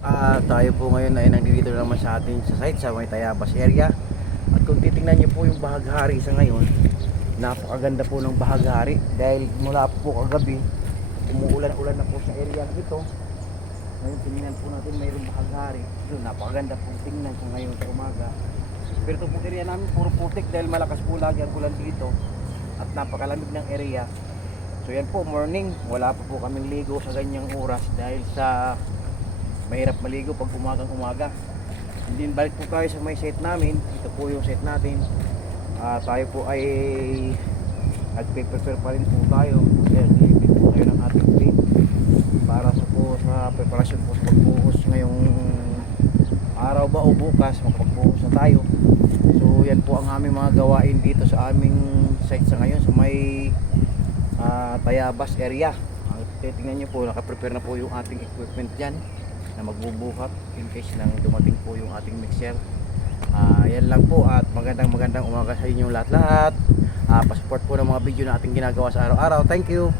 Ah, tayo po ngayon ay nandito naman sa atin sa site sa may Tayabas area. At kung titingnan niyo po yung bahaghari sa ngayon, napakaganda po ng bahaghari dahil mula po kagabi, umuulan-ulan na po sa area ito. Ngayon tingnan po natin mayroong bahaghari. Ito, napakaganda po tingnan sa ngayon sa umaga. Pero ito po area namin puro putik dahil malakas po lagi ang ulan dito at napakalamig ng area. So yan po, morning. Wala pa po kaming ligo sa ganyang oras dahil sa mahirap maligo pag umagang umaga. Hindi balik po tayo sa may set namin. Ito po yung set natin. Ah, tayo po ay nagpe-prepare pa rin po tayo. Nilipid po ngayon ang ating feed para sa po sa preparasyon po sa pagbuhos ngayong araw ba o bukas makapagbuhos na tayo. So yan po ang aming mga gawain dito sa aming site sa ngayon sa may ah, Tayabas area. Titingnan nyo po, nakaprepare na po yung ating equipment dyan na magbubuhat in case nang dumating po yung ating mixer. Ah, yan lang po at magandang magandang umaga sa inyo lahat-lahat. Ah, pa-support po ng mga video na ating ginagawa sa araw-araw. Thank you.